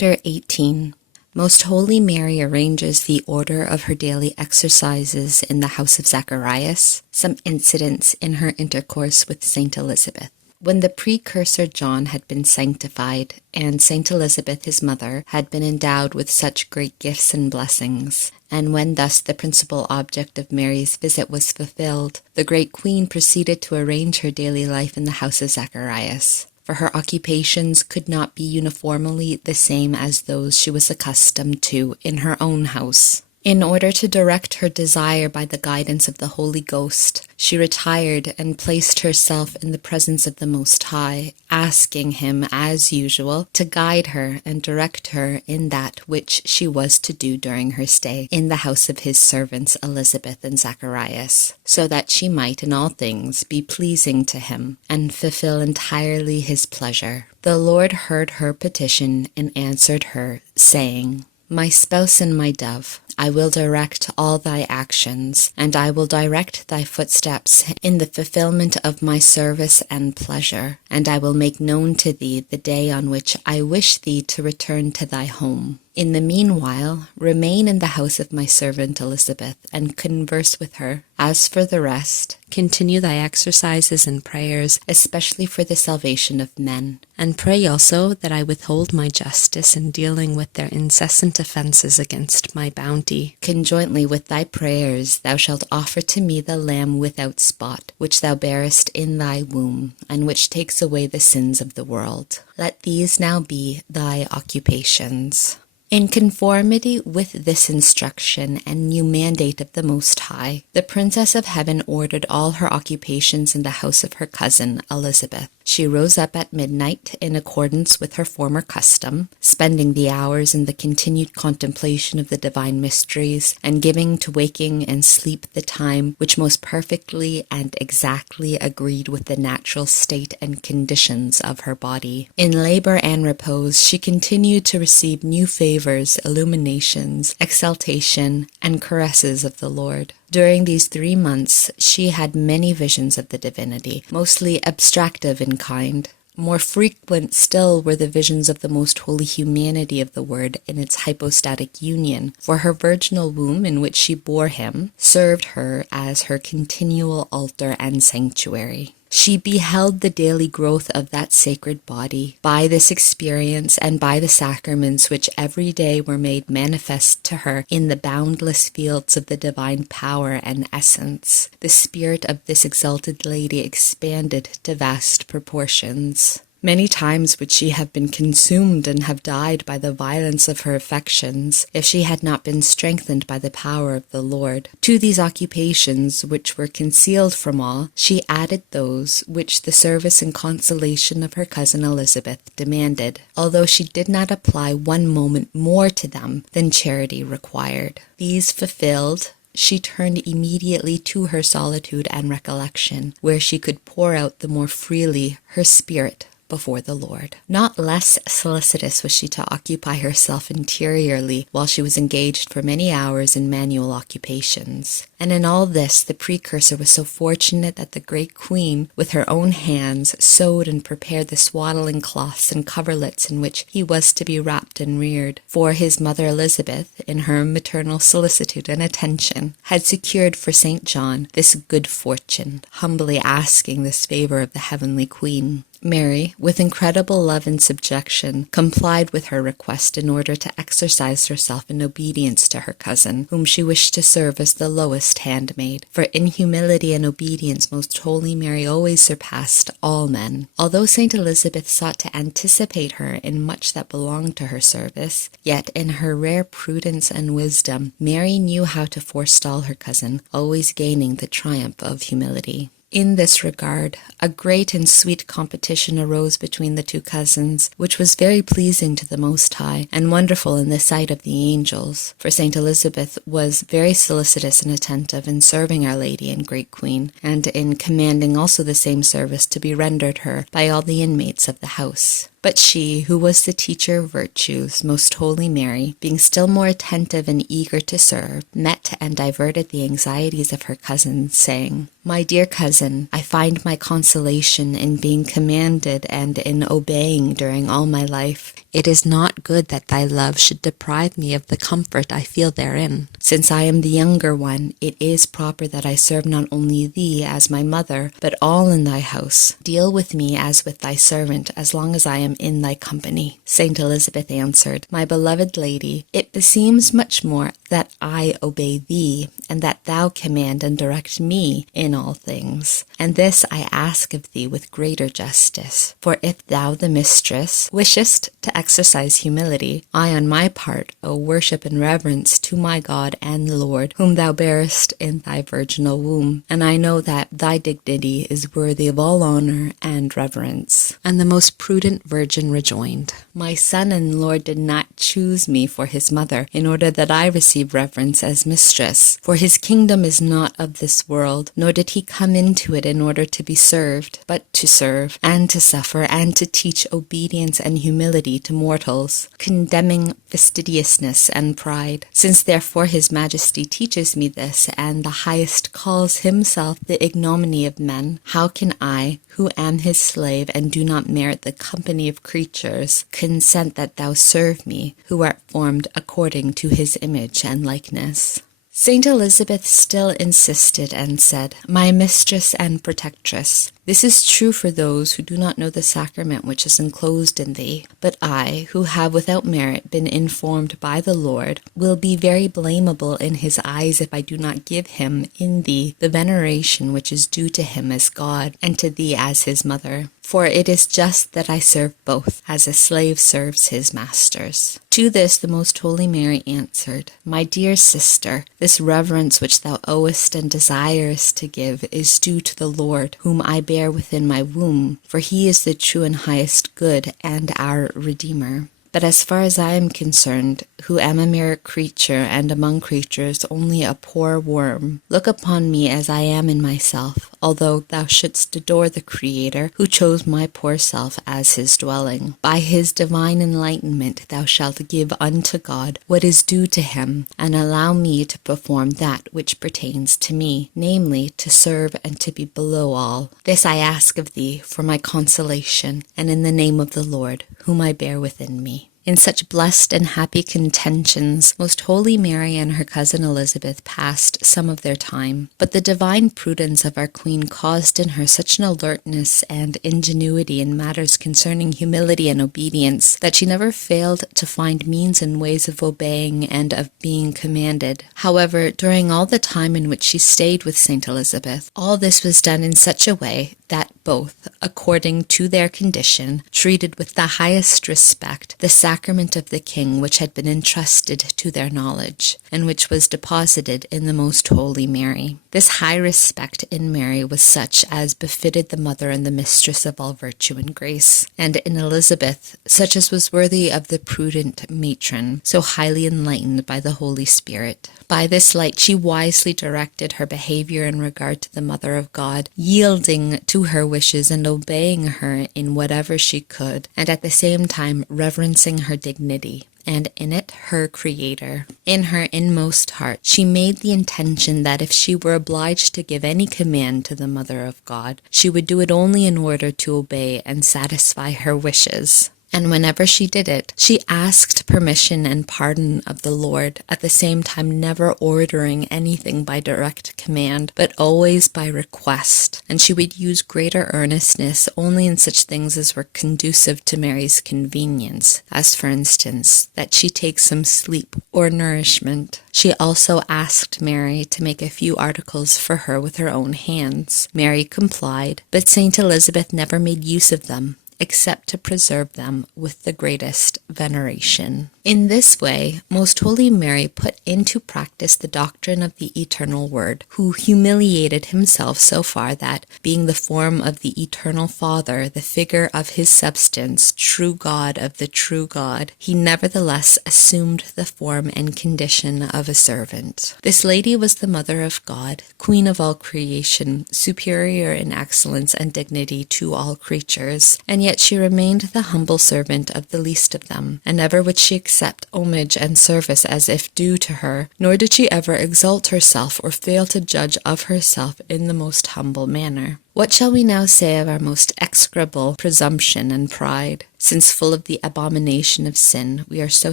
Chapter 18. Most Holy Mary arranges the order of her daily exercises in the house of Zacharias, some incidents in her intercourse with Saint Elizabeth. When the precursor John had been sanctified, and Saint Elizabeth his mother had been endowed with such great gifts and blessings, and when thus the principal object of Mary's visit was fulfilled, the great queen proceeded to arrange her daily life in the house of Zacharias. For her occupations could not be uniformly the same as those she was accustomed to in her own house. In order to direct her desire by the guidance of the Holy Ghost, she retired and placed herself in the presence of the Most High, asking him, as usual, to guide her and direct her in that which she was to do during her stay in the house of his servants Elizabeth and Zacharias, so that she might in all things be pleasing to him and fulfill entirely his pleasure. The Lord heard her petition and answered her, saying, "My spouse and my dove, I will direct all thy actions, and I will direct thy footsteps in the fulfillment of my service and pleasure, and I will make known to thee the day on which I wish thee to return to thy home. In the meanwhile, remain in the house of my servant Elizabeth, and converse with her. As for the rest, continue thy exercises and prayers, especially for the salvation of men. And pray also that I withhold my justice in dealing with their incessant offences against my bounty. Conjointly with thy prayers thou shalt offer to me the Lamb without spot, which thou bearest in thy womb, and which takes away the sins of the world. Let these now be thy occupations." In conformity with this instruction and new mandate of the Most High, the Princess of Heaven ordered all her occupations in the house of her cousin Elizabeth. She rose up at midnight in accordance with her former custom, spending the hours in the continued contemplation of the divine mysteries, and giving to waking and sleep the time which most perfectly and exactly agreed with the natural state and conditions of her body. In labor and repose she continued to receive new favors, illuminations, exaltation, and caresses of the Lord. During these 3 months she had many visions of the divinity, mostly abstractive in kind. More frequent still were the visions of the most holy humanity of the Word in its hypostatic union, for her virginal womb in which she bore him served her as her continual altar and sanctuary. She beheld the daily growth of that sacred body. By this experience and by the sacraments which every day were made manifest to her in the boundless fields of the divine power and essence, the spirit of this exalted lady expanded to vast proportions. Many times would she have been consumed and have died by the violence of her affections, if she had not been strengthened by the power of the Lord. To these occupations, which were concealed from all, she added those which the service and consolation of her cousin Elizabeth demanded, although she did not apply one moment more to them than charity required. These fulfilled, she turned immediately to her solitude and recollection, where she could pour out the more freely her spirit before the Lord. Not less solicitous was she to occupy herself interiorly while she was engaged for many hours in manual occupations. And in all this the precursor was so fortunate that the great queen, with her own hands, sewed and prepared the swaddling cloths and coverlets in which he was to be wrapped and reared. For his mother Elizabeth, in her maternal solicitude and attention, had secured for St. John this good fortune, humbly asking this favor of the heavenly queen. Mary, with incredible love and subjection, complied with her request in order to exercise herself in obedience to her cousin, whom she wished to serve as the lowest handmaid. For in humility and obedience Most Holy Mary always surpassed all men. Although Saint Elizabeth sought to anticipate her in much that belonged to her service, yet in her rare prudence and wisdom, Mary knew how to forestall her cousin, always gaining the triumph of humility. In this regard, a great and sweet competition arose between the two cousins, which was very pleasing to the Most High, and wonderful in the sight of the angels. For Saint Elizabeth was very solicitous and attentive in serving Our Lady and Great Queen, and in commanding also the same service to be rendered her by all the inmates of the house. But she, who was the teacher of virtues, most holy Mary, being still more attentive and eager to serve, met and diverted the anxieties of her cousin, saying, "My dear cousin, I find my consolation in being commanded and in obeying during all my life. It is not good that thy love should deprive me of the comfort I feel therein. Since I am the younger one, it is proper that I serve not only thee as my mother, but all in thy house. Deal with me as with thy servant, as long as I am in thy company." Saint Elizabeth answered, "My beloved lady, it beseems much more that I obey thee, and that thou command and direct me in all things. And this I ask of thee with greater justice. For if thou, the mistress, wishest to exercise humility, I on my part owe worship and reverence to my God and Lord, whom thou bearest in thy virginal womb. And I know that thy dignity is worthy of all honor and reverence." And the most prudent virgin rejoined, "My son and Lord did not choose me for his mother, in order that I receive reverence as mistress. For his kingdom is not of this world, nor did he come into it in order to be served, but to serve, and to suffer, and to teach obedience and humility to mortals, condemning fastidiousness and pride. Since therefore his majesty teaches me this, and the highest calls himself the ignominy of men, how can I, who am his slave and do not merit the company of creatures, consent that thou serve me, who art formed according to his image and likeness?" Saint Elizabeth still insisted and said, "My mistress and protectress, this is true for those who do not know the sacrament which is enclosed in thee. But I, who have without merit been informed by the Lord, will be very blamable in his eyes if I do not give him in thee the veneration which is due to him as God, and to thee as his mother. For it is just that I serve both, as a slave serves his masters." To this the most holy Mary answered, "My dear sister, this reverence which thou owest and desirest to give is due to the Lord, whom I bear within my womb, for he is the true and highest good and our Redeemer. But as far as I am concerned, who am a mere creature, and among creatures only a poor worm, look upon me as I am in myself, although thou shouldst adore the Creator, who chose my poor self as his dwelling. By his divine enlightenment thou shalt give unto God what is due to him, and allow me to perform that which pertains to me, namely, to serve and to be below all. This I ask of thee for my consolation, and in the name of the Lord, whom I bear within me." In such blessed and happy contentions, most holy Mary and her cousin Elizabeth passed some of their time. But the divine prudence of our Queen caused in her such an alertness and ingenuity in matters concerning humility and obedience, that she never failed to find means and ways of obeying and of being commanded. However, during all the time in which she stayed with Saint Elizabeth, all this was done in such a way that both, according to their condition, treated with the highest respect the sacrament of the King which had been entrusted to their knowledge, and which was deposited in the most holy Mary. This high respect in Mary was such as befitted the mother and the mistress of all virtue and grace, and in Elizabeth such as was worthy of the prudent matron, so highly enlightened by the Holy Spirit. By this light she wisely directed her behavior in regard to the Mother of God, yielding to her wishes and obeying her in whatever she could, and at the same time reverencing her dignity, and in it her Creator. In her inmost heart she made the intention that if she were obliged to give any command to the Mother of God, she would do it only in order to obey and satisfy her wishes. And whenever she did it, she asked permission and pardon of the Lord, at the same time never ordering anything by direct command, but always by request. And she would use greater earnestness only in such things as were conducive to Mary's convenience, as for instance, that she take some sleep or nourishment. She also asked Mary to make a few articles for her with her own hands. Mary complied, but Saint Elizabeth never made use of them, except to preserve them with the greatest veneration. In this way, Most Holy Mary put into practice the doctrine of the Eternal Word, who humiliated himself so far that, being the form of the Eternal Father, the figure of his substance, true God of the true God, he nevertheless assumed the form and condition of a servant. This lady was the Mother of God, Queen of all creation, superior in excellence and dignity to all creatures, and yet she remained the humble servant of the least of them, and never would she accept homage and service as if due to her, nor did she ever exalt herself or fail to judge of herself in the most humble manner. What shall we now say of our most execrable presumption and pride? Since full of the abomination of sin, we are so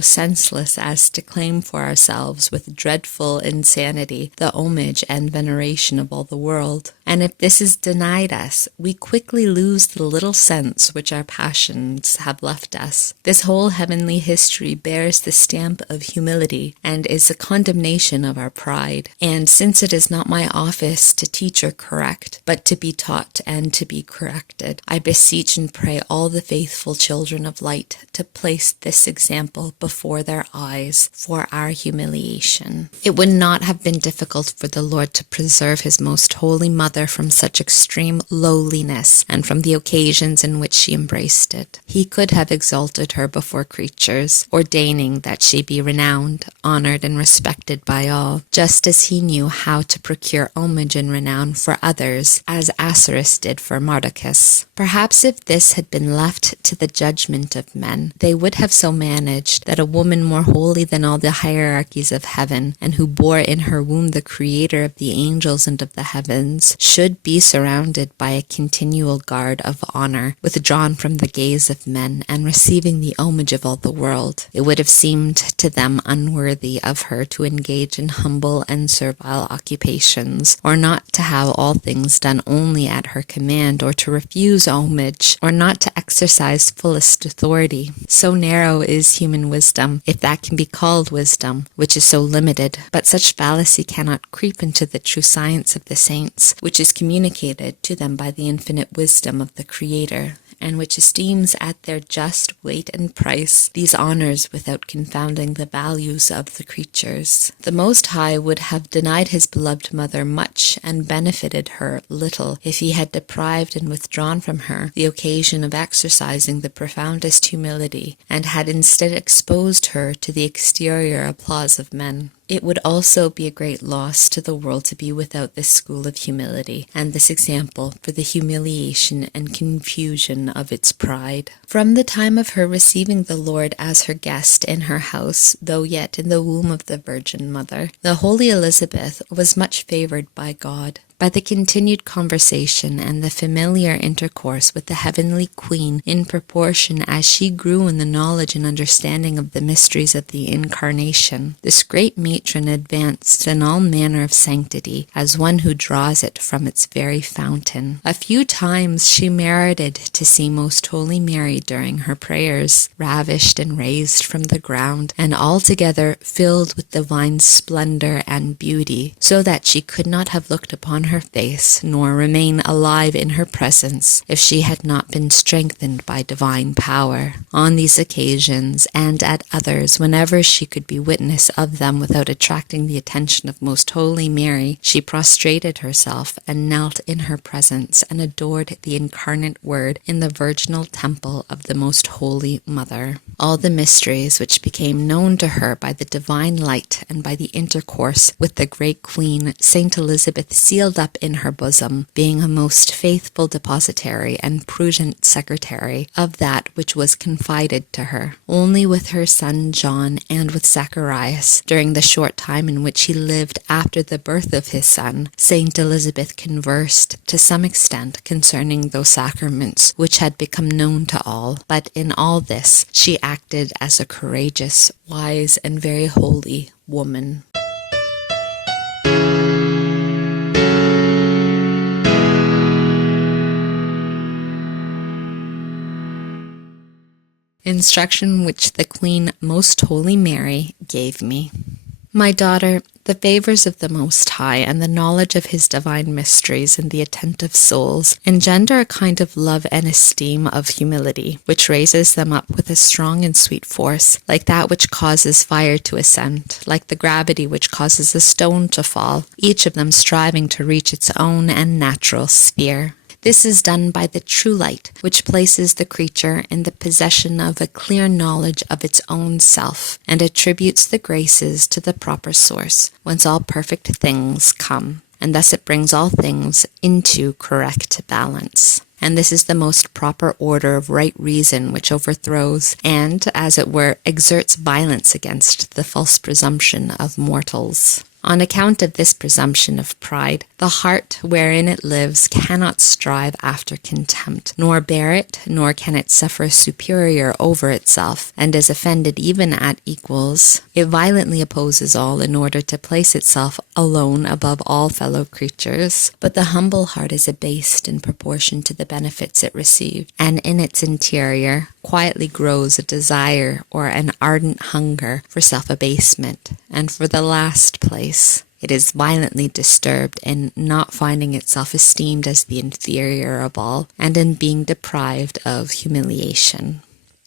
senseless as to claim for ourselves with dreadful insanity the homage and veneration of all the world. And if this is denied us, we quickly lose the little sense which our passions have left us. This whole heavenly history bears the stamp of humility, and is a condemnation of our pride. And since it is not my office to teach or correct, but to be taught and to be corrected, I beseech and pray all the faithful children of light to place this example before their eyes for our humiliation. It would not have been difficult for the Lord to preserve his most holy mother from such extreme lowliness, and from the occasions in which she embraced it. He could have exalted her before creatures, ordaining that she be renowned, honored, and respected by all, just as he knew how to procure homage and renown for others, as Assuerus did for Mardocus. Perhaps if this had been left to the judgment of men, they would have so managed that a woman more holy than all the hierarchies of heaven, and who bore in her womb the Creator of the angels and of the heavens, should be surrounded by a continual guard of honor, withdrawn from the gaze of men, and receiving the homage of all the world. It would have seemed to them unworthy of her to engage in humble and servile occupations, or not to have all things done only at her command, or to refuse homage, or not to exercise fullest authority. So narrow is human wisdom, if that can be called wisdom, which is so limited. But such fallacy cannot creep into the true science of the saints, which is communicated to them by the infinite wisdom of the Creator, and which esteems at their just weight and price these honors without confounding the values of the creatures. The Most High would have denied his beloved mother much and benefited her little if he had deprived and withdrawn from her the occasion of exercising the profoundest humility, and had instead exposed her to the exterior applause of men. It would also be a great loss to the world to be without this school of humility, and this example for the humiliation and confusion of its pride. From the time of her receiving the Lord as her guest in her house, though yet in the womb of the Virgin Mother, the holy Elizabeth was much favored by God. By the continued conversation and the familiar intercourse with the heavenly Queen, in proportion as she grew in the knowledge and understanding of the mysteries of the Incarnation, this great matron advanced in all manner of sanctity, as one who draws it from its very fountain. A few times she merited to see Most Holy Mary during her prayers, ravished and raised from the ground, and altogether filled with divine splendor and beauty, so that she could not have looked upon her face, nor remain alive in her presence, if she had not been strengthened by divine power. On these occasions, and at others, whenever she could be witness of them without attracting the attention of Most Holy Mary, she prostrated herself and knelt in her presence, and adored the incarnate Word in the virginal temple of the Most Holy Mother. All the mysteries which became known to her by the divine light and by the intercourse with the great Queen, Saint Elizabeth sealed up in her bosom, being a most faithful depositary and prudent secretary of that which was confided to her. Only with her son John and with Zechariah, during the short time in which he lived after the birth of his son, Saint Elizabeth conversed to some extent concerning those sacraments which had become known to all, but in all this she acted as a courageous, wise, and very holy woman. Instruction which the Queen Most Holy Mary gave me. My daughter, The favors of the Most High and the knowledge of his divine mysteries in the attentive souls engender a kind of love and esteem of humility, which raises them up with a strong and sweet force, like that which causes fire to ascend, like the gravity which causes a stone to fall, each of them striving to reach its own and natural sphere. This is done by the true light, which places the creature in the possession of a clear knowledge of its own self, and attributes the graces to the proper source, whence all perfect things come, and thus it brings all things into correct balance. And this is the most proper order of right reason which overthrows, and, as it were, exerts violence against the false presumption of mortals. On account of this presumption of pride, the heart wherein it lives cannot strive after contempt, nor bear it, nor can it suffer a superior over itself, and is offended even at equals. It violently opposes all in order to place itself alone above all fellow creatures. But the humble heart is abased in proportion to the benefits it receives, and in its interior quietly grows a desire or an ardent hunger for self-abasement, and for the last place. It is violently disturbed in not finding itself esteemed as the inferior of all, and in being deprived of humiliation.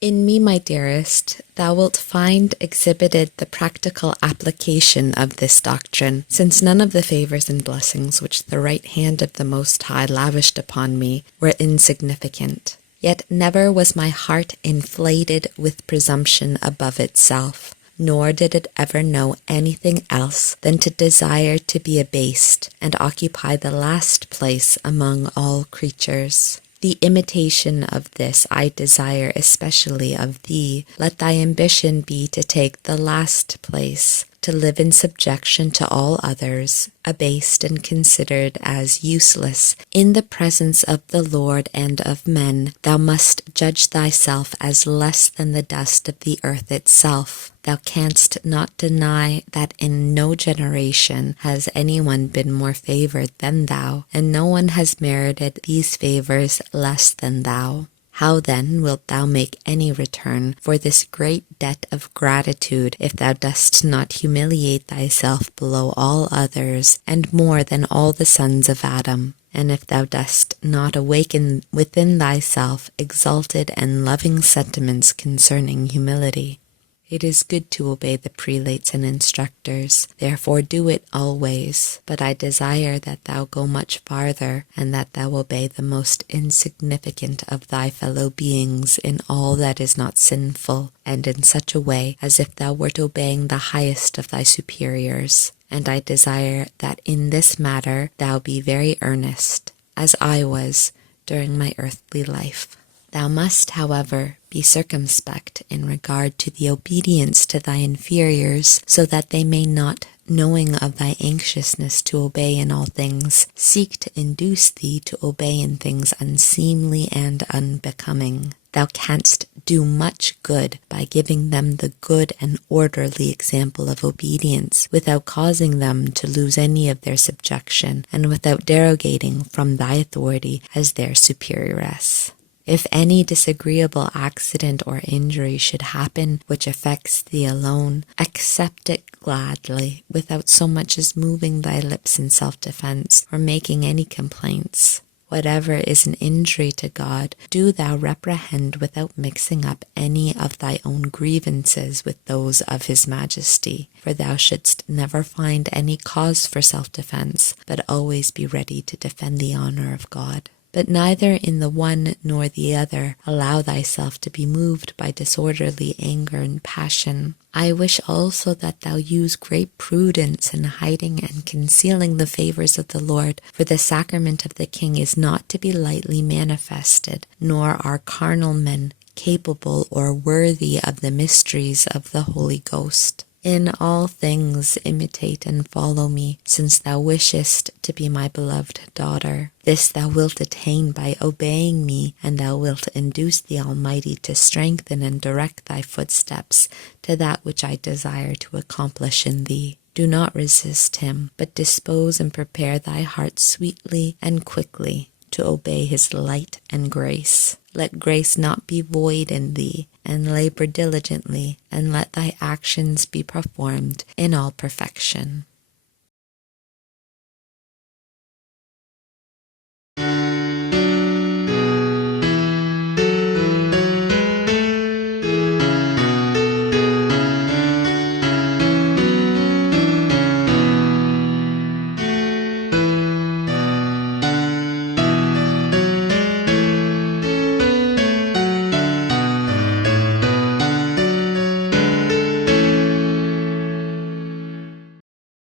In me, my dearest, thou wilt find exhibited the practical application of this doctrine, since none of the favors and blessings which the right hand of the Most High lavished upon me were insignificant. Yet never was my heart inflated with presumption above itself, nor did it ever know anything else than to desire to be abased and occupy the last place among all creatures. The imitation of this I desire especially of thee. Let thy ambition be to take the last place, to live in subjection to all others, abased and considered as useless. In the presence of the Lord and of men, thou must judge thyself as less than the dust of the earth itself. Thou canst not deny that in no generation has anyone been more favored than thou, and no one has merited these favors less than thou. How then wilt thou make any return for this great debt of gratitude if thou dost not humiliate thyself below all others, and more than all the sons of Adam? And if thou dost not awaken within thyself exalted and loving sentiments concerning humility? It is good to obey the prelates and instructors, therefore do it always. But I desire that thou go much farther, and that thou obey the most insignificant of thy fellow beings in all that is not sinful, and in such a way as if thou wert obeying the highest of thy superiors. And I desire that in this matter thou be very earnest, as I was during my earthly life. Thou must, however, be circumspect in regard to the obedience to thy inferiors, so that they may not, knowing of thy anxiousness to obey in all things, seek to induce thee to obey in things unseemly and unbecoming. Thou canst do much good by giving them the good and orderly example of obedience, without causing them to lose any of their subjection, and without derogating from thy authority as their superioress. If any disagreeable accident or injury should happen which affects thee alone, accept it gladly, without so much as moving thy lips in self-defense, or making any complaints. Whatever is an injury to God, do thou reprehend without mixing up any of thy own grievances with those of his majesty, for thou shouldst never find any cause for self-defense, but always be ready to defend the honor of God. But neither in the one nor the other allow thyself to be moved by disorderly anger and passion. I wish also that thou use great prudence in hiding and concealing the favors of the Lord, for the sacrament of the King is not to be lightly manifested, nor are carnal men capable or worthy of the mysteries of the Holy Ghost. In all things imitate and follow me, since thou wishest to be my beloved daughter. This thou wilt attain by obeying me, and thou wilt induce the Almighty to strengthen and direct thy footsteps to that which I desire to accomplish in thee. Do not resist him, but dispose and prepare thy heart sweetly and quickly to obey his light and grace. Let grace not be void in thee, and labor diligently, and let thy actions be performed in all perfection.